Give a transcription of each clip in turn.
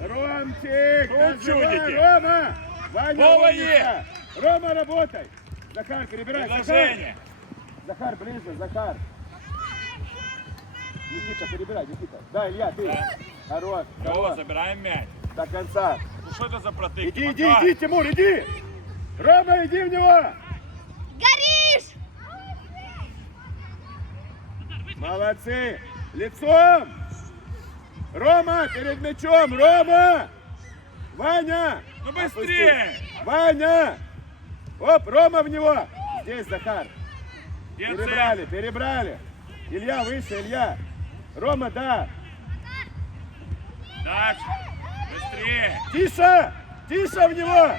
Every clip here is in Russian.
Ромчик! Называй. Рома! Ваня, Вова умница. Рома, работай! Захар, перебирай! Захар! Предложение. Захар, ближе, Захар! Никита, перебирай, Никита. Да, Илья, ты. Хорош, Вова, хорош. забираем мяч. До конца. Ну что это за протык? Иди, иди, иди, Тимур, иди! Рома, иди в него! Горишь! Молодцы! Лицом! Рома, перед мячом! Рома! Ваня! Ну быстрее! Опусти. Ваня! Оп, Рома в него! Здесь Захар. Перебрали, перебрали. Илья выше, Илья. Рома, да. Дальше. Быстрее. Тише! Тише в него!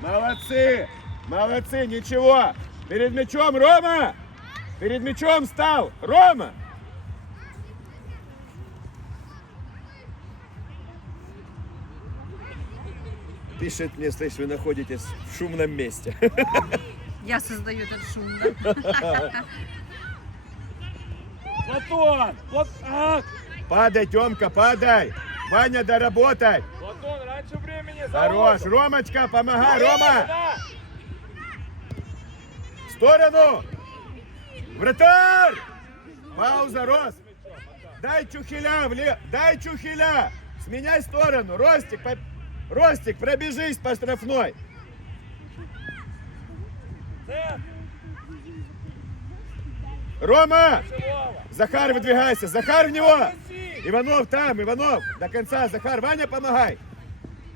Молодцы! Молодцы, ничего! Перед мячом, Рома! Перед мячом стал! Рома! Пишет мне, слышь, вы находитесь в шумном месте. Я создаю этот шум, да? Платон! Плат... А! Падай, Тёмка, падай! Ваня, доработай! Платон, раньше времени Хорош! Ромочка, помогай, Рома! В сторону! Вратарь! Пауза, Рос! Дай чухиля, вле... дай чухиля! Сменяй сторону! Ростик, по... Ростик, пробежись по штрафной! Рома! Захар, выдвигайся! Захар в него! Иванов там, Иванов! До конца, Захар! Ваня, помогай!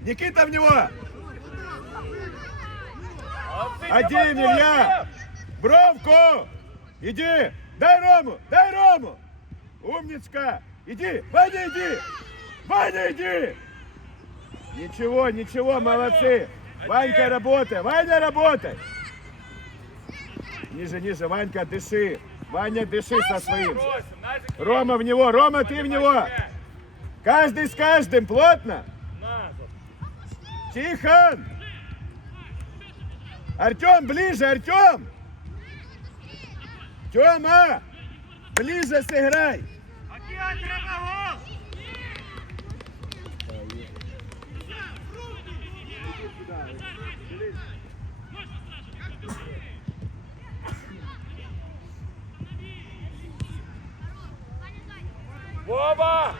Никита в него! Один, Илья! Бровку! Иди! Дай Рому! Дай Рому! Умничка! Иди! Ваня, иди! Ваня, иди! Ничего, ничего, молодцы! Ванька, работай! Ваня, работай! Ниже, ниже, Ванька, дыши! Ваня, дыши со своим! Рома в него! Рома, ты в него! Каждый с каждым, плотно! Тихон! Артем, ближе, Артем! Тема! Ближе сыграй! Вова!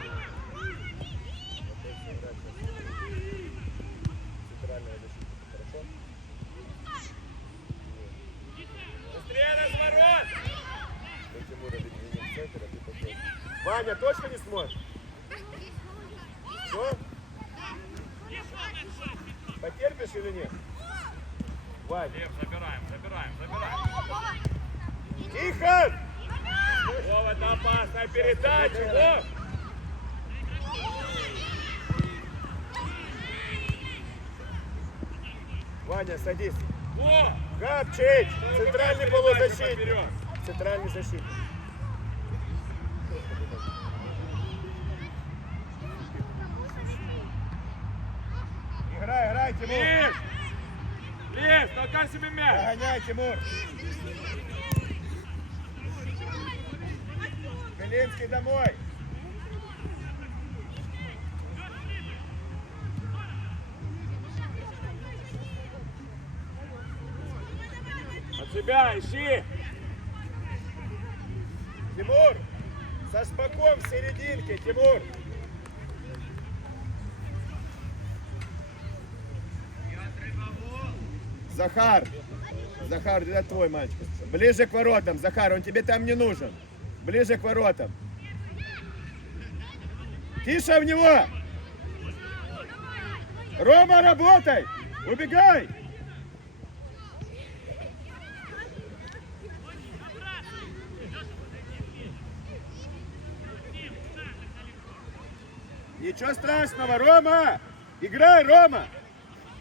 Быстрее разворот! Ваня, точно не сможешь? Что? Потерпишь или нет? Ваня. Лев, забираем, забираем, забираем. Тихон! Вова, это опасная передача, Вов! Ваня, садись. Вов! Габчич! Центральный полузащитник. Центральный защитник. Тимур. Лев! Лев, толкай себе мяч! Догоняй, Тимур. Белинский домой. От себя ищи! Тимур, со шпаком в серединке, Тимур. Захар, Захар, это твой мальчик. Ближе к воротам, Захар, он тебе там не нужен. Ближе к воротам. Тише в него! Рома, работай! Убегай! Ничего страшного, Рома! Играй, Рома!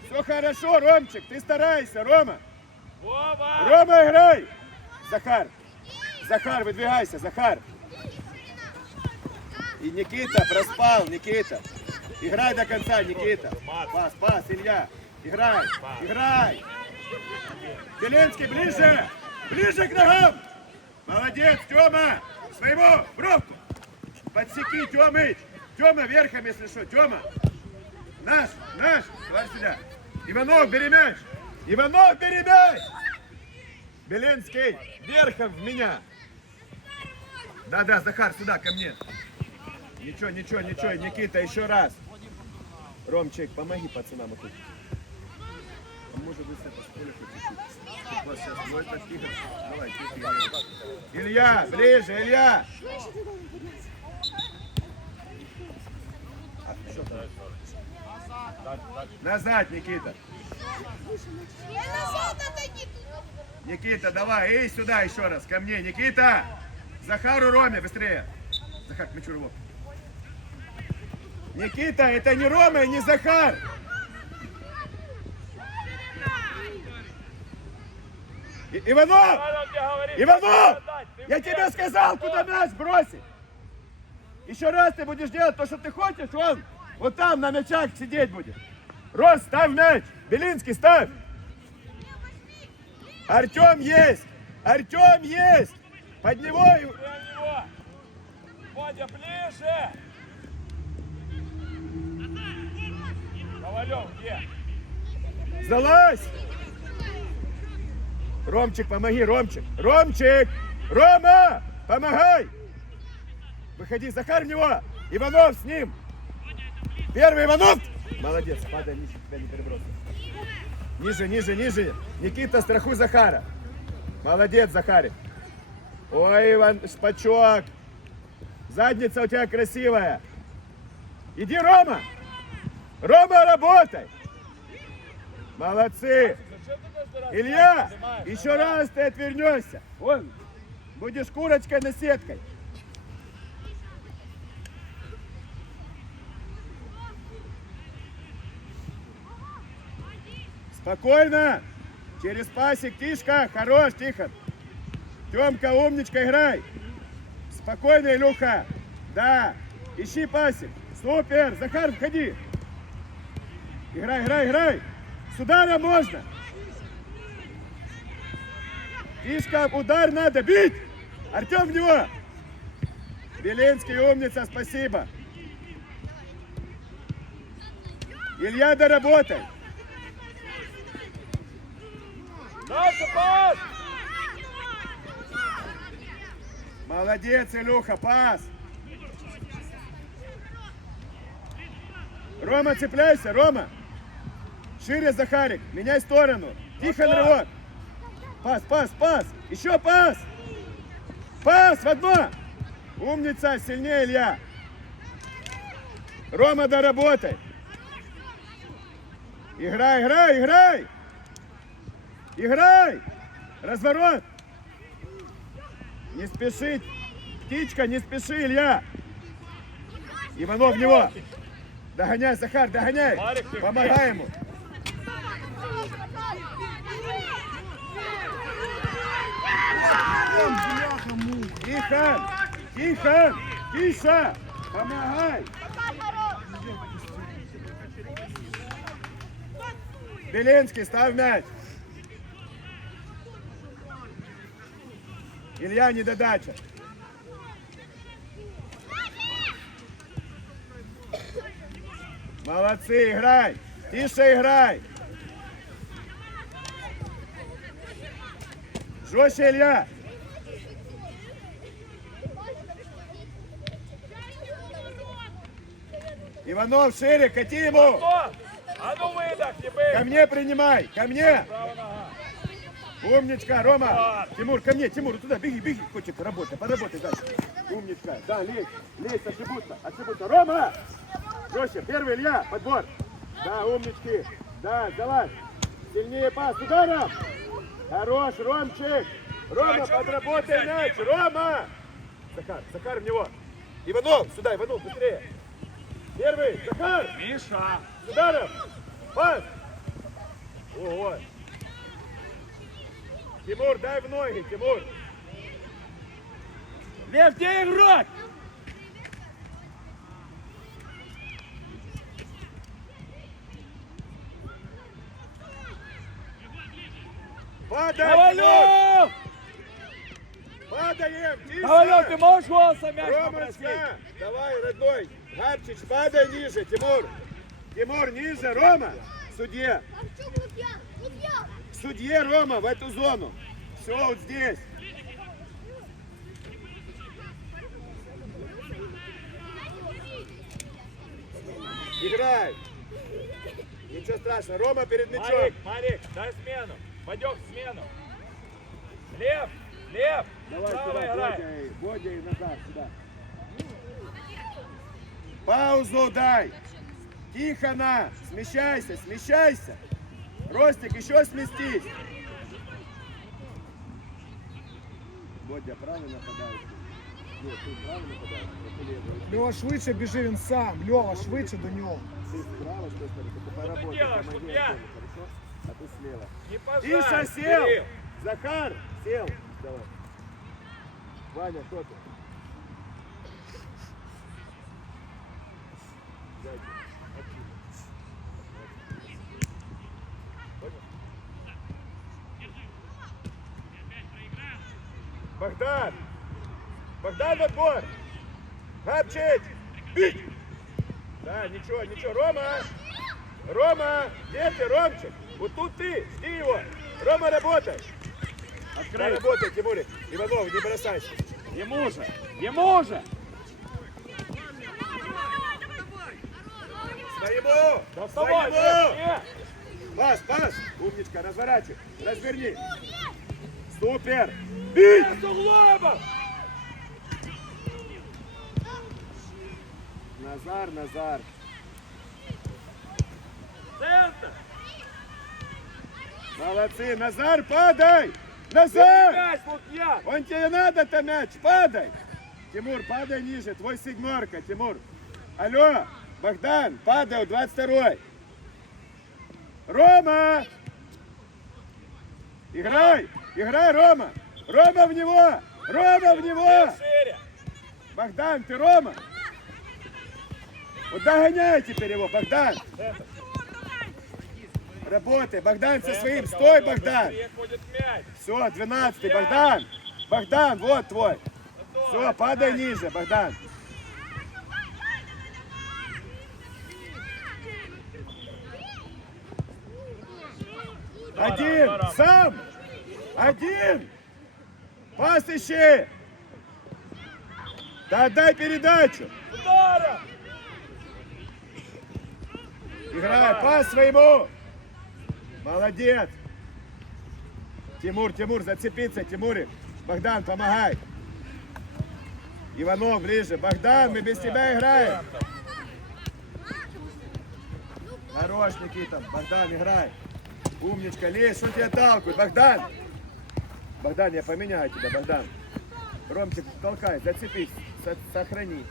Все хорошо, Ромчик, ты старайся, Рома! Вова! Рома, играй! Захар! Захар, выдвигайся, Захар! И Никита проспал, Никита! Играй до конца, Никита! Пас, пас, Илья! Играй, играй! Беленский, ближе! Ближе к ногам! Молодец, Тёма! Своему, бровку! Подсеки, Тёмыч! Тёма, верхом, если что, Тёма! Наш, наш! Давай сюда! Иванов, бери мяч! Иванов, бери мяч! Беленский, верхом в меня! Да-да, Захар, сюда, ко мне! Ничего, ничего, ничего, Никита, еще раз! Ромчик, помоги пацанам. А может вы с этого столика чуть-чуть? Давай, тихо, Илья. Ближе, Илья! Назад, Никита. Назад отойди. Никита, давай, эй, сюда еще раз, ко мне, Никита! Захару Роме, быстрее! Захар, к мячу рывок. Никита, это не Рома и не Захар! И- Иванов! Иванов! Я тебе сказал, куда мяч бросить! Еще раз ты будешь делать то, что ты хочешь, он вот там на мячах сидеть будет. Рос, ставь мяч! Белинский, ставь! Артем есть! Артем есть! Под него. Водя, ближе. Ковалев, где? Залазь! Ромчик, помоги, Ромчик! Ромчик! Рома! Помогай! Выходи, Захар в него! Иванов с ним! Первый Иванов! Молодец, падай ниже, тебя не перебросил. Ниже, ниже, ниже. Никита, страхуй Захара. Молодец, Захарик. Ой, Иван Шпачок. Задница у тебя красивая. Иди, Рома! Рома, работай! Молодцы! Илья, еще раз ты отвернешься. Вон, будешь курочкой на сеткой. Спокойно. Через пасик, Тишка, хорош, Тихон. Темка, умничка, играй. Спокойно, Илюха. Да. Ищи пасик. Супер. Захар, входи. Играй, играй, играй. С удара можно. Тишка, удар надо, бить! Артем в него! Белинский умница, спасибо. Илья, доработай. Дальше пас. Молодец, Илюха, пас. Рома, цепляйся, Рома. Шире, Захарик, меняй сторону. Тихо, рывок. Пас, пас, пас. Еще пас. Пас в одно. Умница, сильнее, Илья. Рома, доработай. Играй, играй, играй. Играй. Разворот. Не спешить. Птичка, не спеши, Илья. Иванов в него. Догоняй, Захар, догоняй. Помогай ему. Тихо, тихо, тише. Помогай. Белинский, ставь мяч. Илья, недодача. Молодцы, играй. Тише играй. Жестче, Илья. Иванов, шире, кати ему. А ну выдохни, Ко бей. мне принимай, ко мне. Право нога. Умничка, Рома. Тимур, ко мне, Тимур, туда, беги, беги, котик, работай, поработай дальше. Умничка, да, лезь, лезь, ошибутся, ошибутся. Рома! Жестче, первый Илья, подбор. Да, умнички, да, залазь. Сильнее пас, ударом. Хорош, Ромчик. Рома, подработай мяч? Рома. Захар, Захар в него. Иванов, сюда, Иванов, быстрее. Первый, Захар. Миша. С ударом! Пас! Ого! Тимур, дай в ноги, Тимур! Лев, где игрок? Падай, Тимур! Падаем! Тише! Ковалев, ты можешь голосом мяч попросить? Давай, родной. Габчич, падай ниже, Тимур. Тимур, ниже, Рома. Лукьян. Судье, Рома, в эту зону. Все, вот здесь. Играй. Ничего страшного. Рома перед мячом. Марик, Марик, дай смену. Пойдем в смену. Лев, Лев, Давай право сюда, играй. Бодя и назад, сюда. Паузу дай. Тихо на. Смещайся, смещайся. Ростик, еще сместись. Бодя. Нет, ты а ты левый. Льова швидше біжи він сам. Льова швидше до нього. Ты справа, ты командир зоны, хорошо? А ты слева. Не. Тише сел. Захар, сел. Давай. Ваня, кто ты? Дайте. Богдан! В отбор! Хапчить! Бить! Да, ничего, ничего. Рома! Рома! Где ты, Ромчик? Вот тут ты! Жди его! Рома, работай! Открой. Работай, Тимурик! Иванов, не бросайся! Ему же, ему же. Своему! Да вставай, Своему! Пас, пас! Умничка, разворачивай! Разверни! Супер! Бить! С углом. Назар, Назар! Центр. Молодцы! Назар, падай! Назар! Он тебе надо-то мяч, падай! Тимур, падай ниже, твой седьмерка, Тимур. Алло, Богдан, падай, 22-й. Рома! Играй, играй, Рома! Рома в него! Рома в него! Богдан, ты Рома? Вот догоняй теперь его, Богдан! Работай, Богдан со своим, стой, Богдан! Все, 12 Богдан! Богдан, вот твой! Все, падай ниже, Богдан! Один! Сам! Один! Пас ищи! Да отдай передачу! Здорово. Играй, пас своему! Молодец! Тимур, Тимур, зацепиться, Тимурик! Богдан, помогай! Иванов ближе. Богдан, мы без тебя играем. Хорош, Никита. Богдан, играй. Умничка, лезь, что тебя толкают? Богдан! Богдан, я поменяю тебя, Богдан. Ромчик, толкай, зацепись, со- сохрани.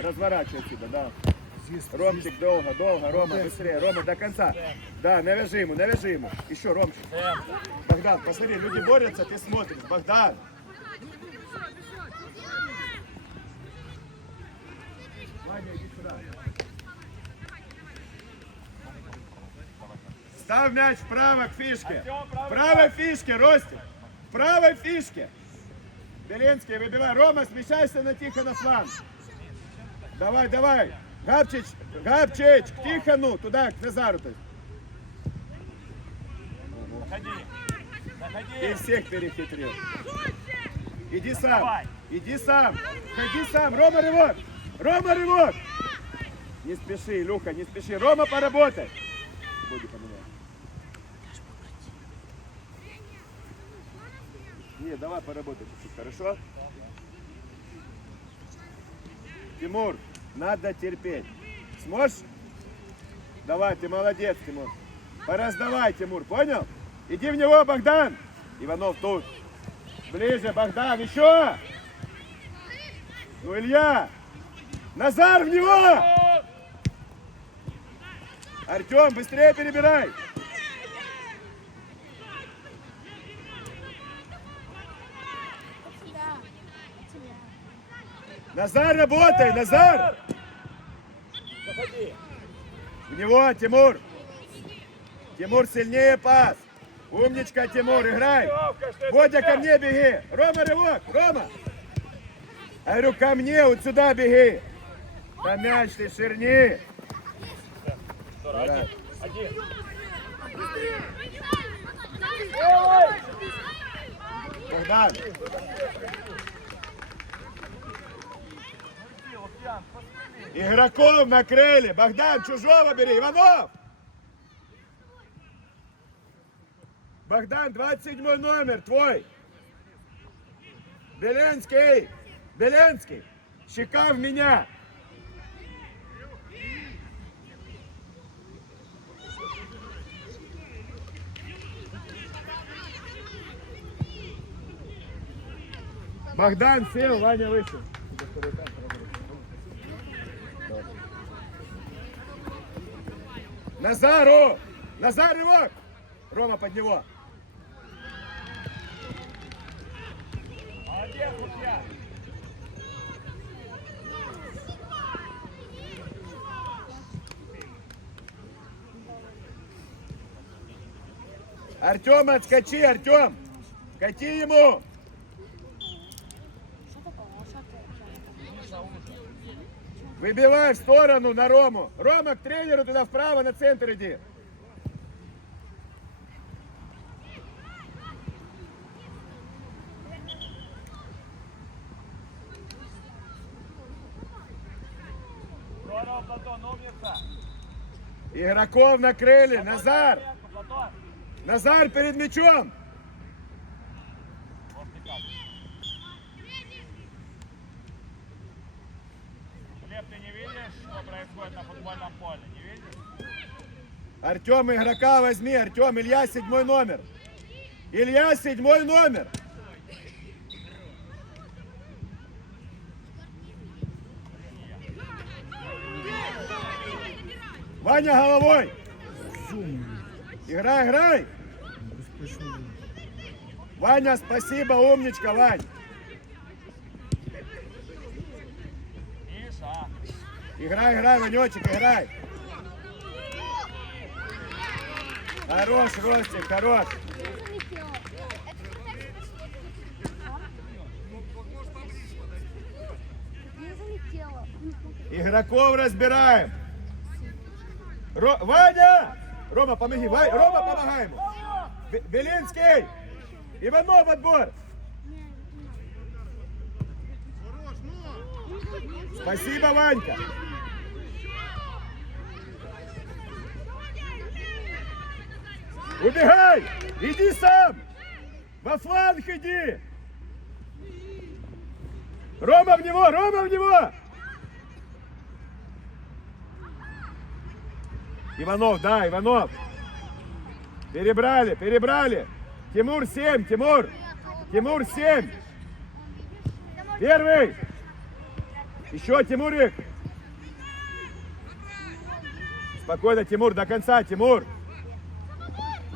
Разворачивай отсюда, да. Ромчик, долго, долго, Рома, быстрее, Рома, до конца. Да, навяжи ему, навяжи ему. Еще, Ромчик. Богдан, посмотри, люди борются, ты смотришь. Богдан. Ваня, иди сюда. Ставь мяч вправо к фишке. Правый Правой фишке, Ростик. Правой фишке. Беленский, выбивай. Рома, смещайся на Тихона фланг. Давай, давай. Габчич, Габчич, к Тихону, туда, к Назару. то есть. Заходи. Ты Заходи. всех перехитрил. Иди сам. Давай. Иди сам. Ходи сам. Рома рывок. Рома рывок. Не спеши, Илюха, не спеши. Рома, поработай. Буди поменяй. Не, давай поработай чуть-чуть, хорошо? Тимур, надо терпеть. Сможешь? Давай, ты молодец, Тимур. Пораздавай, Тимур, понял? Иди в него, Богдан. Иванов тут. Ближе, Богдан, еще. Ну, Илья. Назар в него. Артем, быстрее перебирай. Назар, работай, Назар. Заходи. В него, Тимур. Тимур, сильнее пас. Умничка, Тимур, играй. Водя, ко мне беги. Рома, рывок, Рома. Я говорю, ко мне, вот сюда беги. Да мяч ты ширни. Один. Один. Богдан. Игроков накрыли. Богдан, чужого бери. Иванов. Богдан, 27 номер, твой. Беленский. Беленский. Щека в меня. Богдан сел, Ваня вышел. Назару! Назар рывок! Рома под него. Молодец, Лукьян. Артем, отскочи, Артем! Кати ему! Выбивай в сторону на Рому. Рома, к тренеру туда вправо, на центр иди. Игроков накрыли. Назар! Назар перед мячом! Вот никак. Глеб, ты не видишь, что происходит на футбольном поле? Не видишь? Артем, игрока возьми. Артем, Илья, седьмой номер. Илья, седьмой номер. Ваня головой. Играй, играй. Ваня, спасибо, умничка, Вань. Играй, играй, Ванечек, играй. Хорош, Ростик, хорош. Игроков разбираем. Ро- Ваня! Рома, помоги. Ва- Рома, помогай ему. Бе- Белинский! Иванов отбор! Спасибо, Ванька. Убегай! Иди сам! Во фланг иди! Рома в него! Рома в него! Иванов, да, Иванов. Перебрали, перебрали. Тимур 7, Тимур. Тимур 7. Первый. Еще Тимурик. Спокойно, Тимур, до конца, Тимур.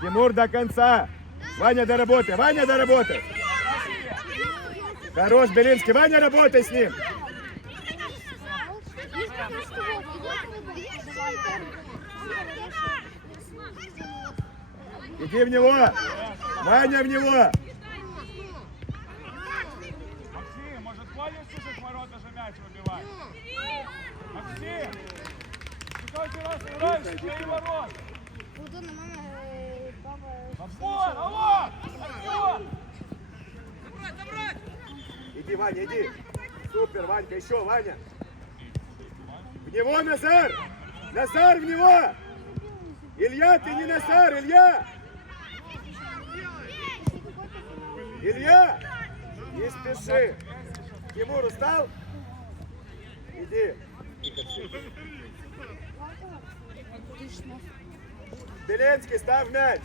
Тимур до конца. Ваня, доработай, Ваня, доработай. Хорош, Белинский. Ваня, работай с ним. Иди в него. Ваня в него. Максим, может, хватит слушать ворота же мяч выбивать? Максим! Ты каждый раз играешь в свои ворота. Буду на мама, Отбор! Алло! Отбор! Иди, Ваня, иди. Супер, Ванька, еще, Ваня. В него, Назар! Назар, в него! Илья, ты не Назар, Илья! Илья! Не спеши. Тимур устал? Иди. Беленский, ставь мяч.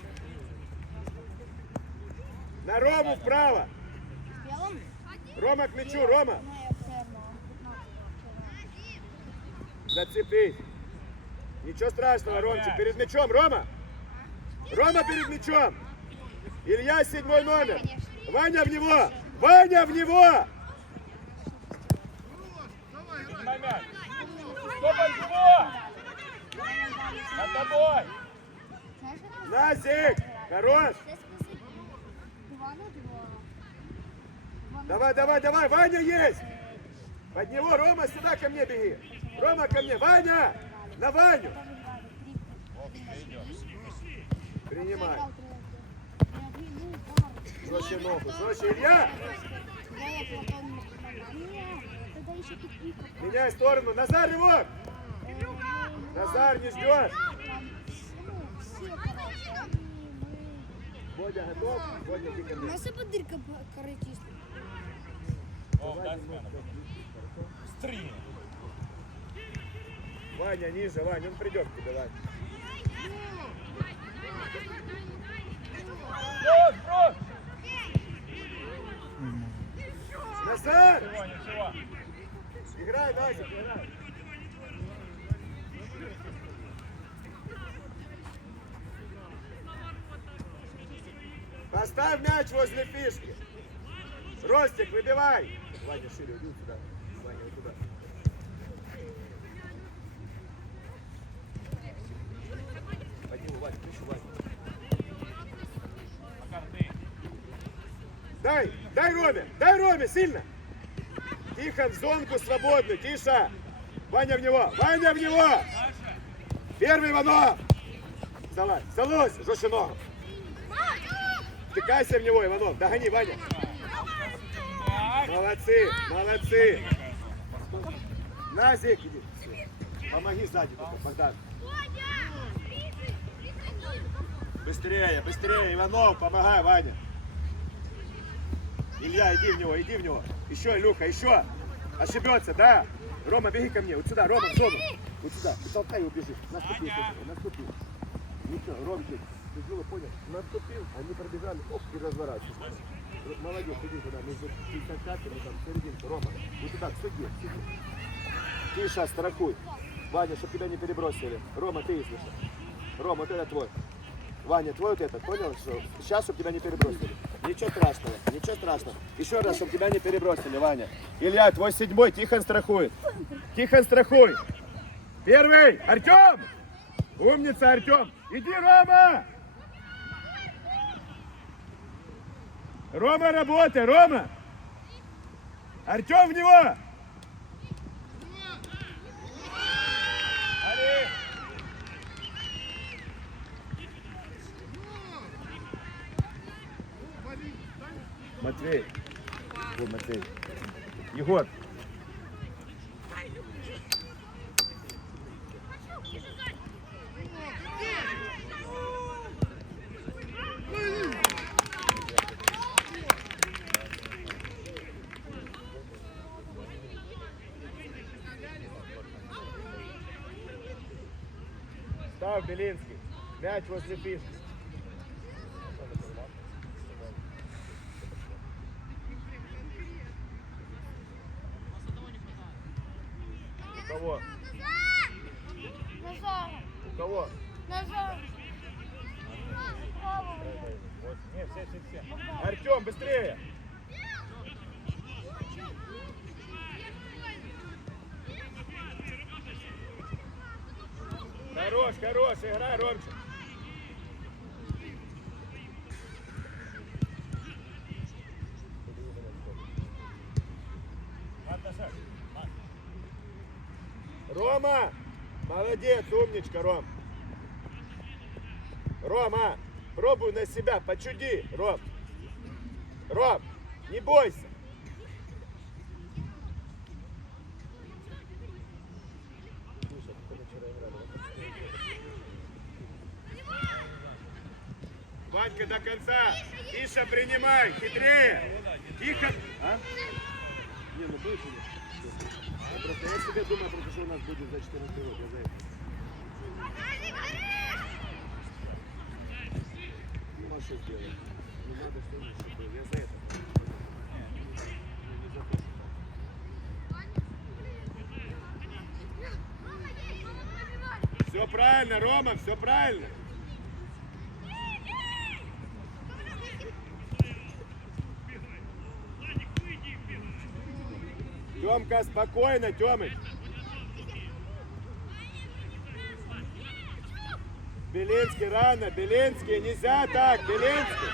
На Рому вправо. Рома к мячу, Рома. Ну. Зацепись. Ничего страшного, Ромчик. Перед мячом, Рома. Рома перед мячом. Илья седьмой номер. Ваня в него. Ваня в него. Поднимай мяч. Стоп от него! Над тобой! Назик. Хорош. Здесь Давай, давай, давай, Ваня есть! Под него, Рома, сюда ко мне беги! Рома, ко мне! Ваня! На Ваню! Принимай. Жестче ногу, жестче, Илья! Меняй сторону, Назар его! Назар, не ждешь! Бодя готов? Бодя, ко У нас и дырка каратист. Стрій. Ваня, ниже, Ваня, он придет к тебе, Ваня. Брось, брось! Назар! Играй, играй. Поставь мяч возле фишки. Ростик, выбивай. Ваня, шире, уйди сюда. Ваня, вот туда. Подниму, Ваня, крышу, Ваня. Дай, дай Роме, дай Роме, сильно. Тихо, в зонку свободную, тише. Ваня в него, Ваня в него. Первый Иванов. Залазь, залазь, жестче ногу. Втыкайся в него, Иванов, догони, Ваня. Молодцы, молодцы. Назик, иди. Помоги сзади Богдан. Быстрее, быстрее, Иванов, помогай, Ваня. Илья, иди в него, иди в него. Еще, Илюха, еще. Ошибется, да. Рома, беги ко мне. Вот сюда, Рома, в зону. Вот сюда. Толкай и убежи. Наступил, наступил. Ничего, Ромчик, ты понял? Наступил, они пробежали, оп, и разворачиваются. Молодец, иди туда, между 55 и там серединку. Рома, вот туда, к суде. Тише, страхуй. Ваня, чтобы тебя не перебросили. Рома, ты что. Рома, вот это твой. Ваня, твой вот этот, понял? Что сейчас, чтобы тебя не перебросили. Ничего страшного, ничего страшного. Еще раз, чтобы тебя не перебросили, Ваня. Илья, твой седьмой, Тихон страхует. Тихон страхуй. Первый, Артем! Умница, Артем! Иди, Рома! Рома, работай, Рома! Артем в него! Матвей. О, Матвей. Егор. Белинский. Мяч возле фишки. У кого? Назар! У кого? Назар! Вот, не, все, все, все. Артем, быстрее! Хорош, хорош, играй, Ромчик. Рома! Молодец, умничка, Ром. Рома, пробуй на себя, почуди, Ром. Ром, не бойся. Конца. Тише принимай, хитрее. Тихо. А? Не, ну будет конечно. Просто я себе думаю, просто что у нас будет за 14 минут. Я за это. Ну, а что сделать? Ну, надо что-нибудь, чтобы... Я за это. Все правильно, Рома, все правильно. Тёмка, спокойно, Тёмыч. Белинский рано, Белинский, нельзя так, Белинский.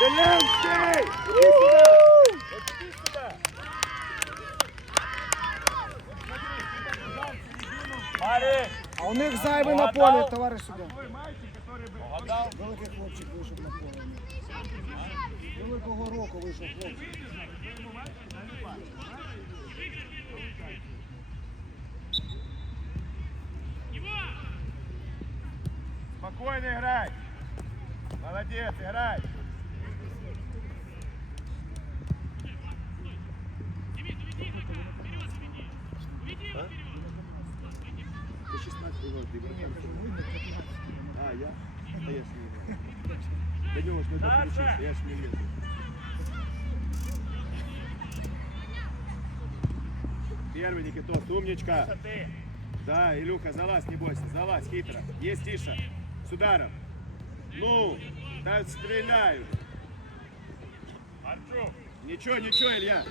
Зеленский! Иди сюда! Вот иди сюда! Марик! А у них зайвий на мальчик, который бы угадал. Великий хлопчик вийшов на поле. Великого року вийшов хлопчик. Спокойно играй! Молодец, играй! Ты 16 год, ты А, я? Да я ж не не Саша! учился, я ж не лезу. Первый, Никитос, умничка! Да, Илюха, залазь, не бойся, залазь, хитро. Есть Тиша, с ударом. Ну, да стреляют. Ничего, ничего, Илья.